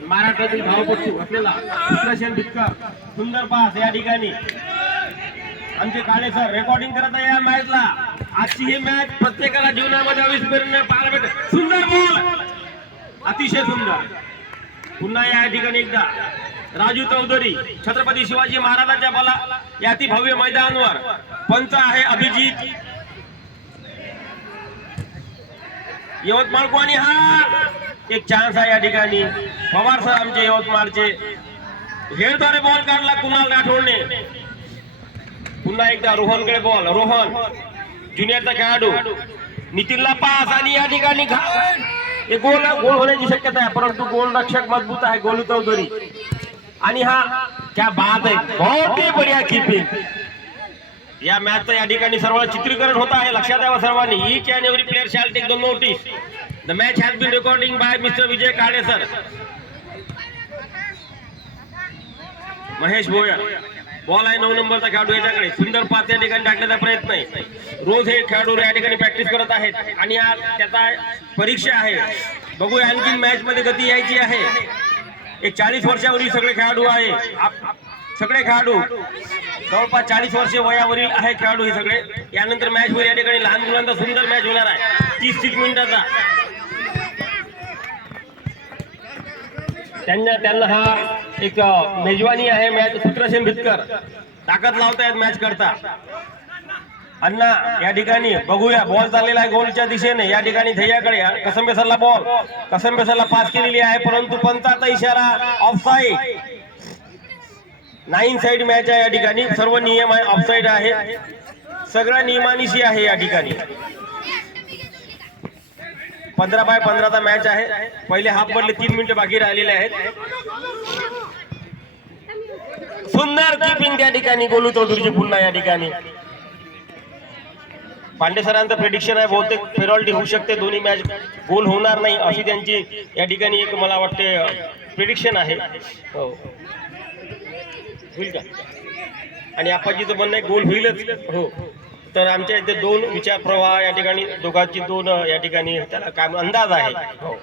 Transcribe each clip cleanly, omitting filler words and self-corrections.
महाराष्ट्रातील धावपटू असलेला सुदर्शन भितकर सुंदर पास या ठिकाणी आमचे काळे सर रेकॉर्डिंग करत आहे या मॅचला। आजची ही मॅच प्रत्येकाला जीवनामध्ये अविस्मरणीय पाहायला भेटेल। सुंदर बॉल, अतिशय सुंदर। पुन्हा या ठिकाणी एकदा राजू चौधरी छत्रपती शिवाजी महाराजांच्या बला या अति भव्य मैदानावर पंच आहे अभिजित यवतमाळ कोणी। हा एक चान्स आहे या ठिकाणी पवार सर आमचे यवतमाळचे हेडद्वारे बॉल काढला कुणाल राठोडने। पुन्हा एकदा रोहनकडे बॉल, रोहन ज्युनियरचा खेळाडू नितीनला पास आणि या ठिकाणी गोल होण्याची शक्यता आहे, परंतु गोलरक्षक मजबूत आहे गोलू चौधरी। आणि हा क्या बात आहे, बहुत ही बढिया कीपिंग। या मॅचचं या ठिकाणी सर्व चित्रीकरण होत आहे, लक्षात द्यावा सर्वांनी। Each and every player shall take the notice. The match has been recording by mister Vijay Kale sir. Mahesh Bhoyar ball आहे 9 नंबरचा खेळाडू याच्याकडे। सुंदर पास या ठिकाणी टाकण्याचा प्रयत्न आहे। रोज हे खेळाडू या ठिकाणी प्रॅक्टिस करत आहेत आणि आज त्याचा परीक्षा आहे। बघूया आणखी मॅच मध्ये गती यायची आहे। एक 40 वर्षावरील सगळे खेळाडू आहे, सगळे खेळाडू जवळपास 40 वर्षे वयावरील आहे खेळाडू हे सगळे। यानंतर मॅच होईल या ठिकाणी लहान मुलांचा सुंदर मॅच होणार आहे 30 मिनिटाचा। त्यांना हा एक मेजवानी आहे मॅच। सुदर्शन भितकर ताकद लावतायत मॅच करता। अण्णा या ठिकाणी बघूया बॉल चाललेला आहे गोलच्या दिशेने या ठिकाणी धैयाकडे। कसंबेसरला बॉल, कसंबेसरला पास केलेली आहे, परंतु पंचाचा इशारा ऑफसाईड। 9 साइड मॅच आहे या ठिकाणी, सर्व नियम आहे ऑफसाईड आहे, सगळ्या नियमानिशी आहे या ठिकाणी। 15x15चा मॅच आहे। पहिले हाफ मधले 3 मिनिटं बाकी राहिलेले आहेत। सुंदर कीपिंग त्या ठिकाणी गोलू चौधरीची पुन्हा या ठिकाणी। पांडे सरांचं प्रेडिक्शन आहे बहुतेक पेनॉल्टी होऊ शकते, दोन्ही मॅच गोल होणार नाही अशी त्यांची या ठिकाणी एक मला वाटते प्रेडिक्शन आहे। हो होईल का? आणि आपाजीचं म्हणणं आहे गोल होईलच। हो तर आमच्या इथे 2 विचार प्रवाह या ठिकाणी, दोघांची 2 या ठिकाणी त्याला काय अंदाज आहे। हो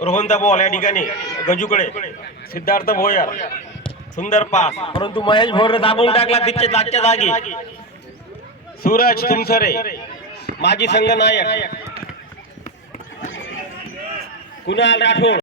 रोहनचा बॉल या ठिकाणी गजूकडे, सिद्धार्थ भोयर सुंदर पास, परंतु महेश भोयर दाबून टाकला तिच्या जागी। सूरज तुमसरे माजी संघनायक, कुणाल राठोड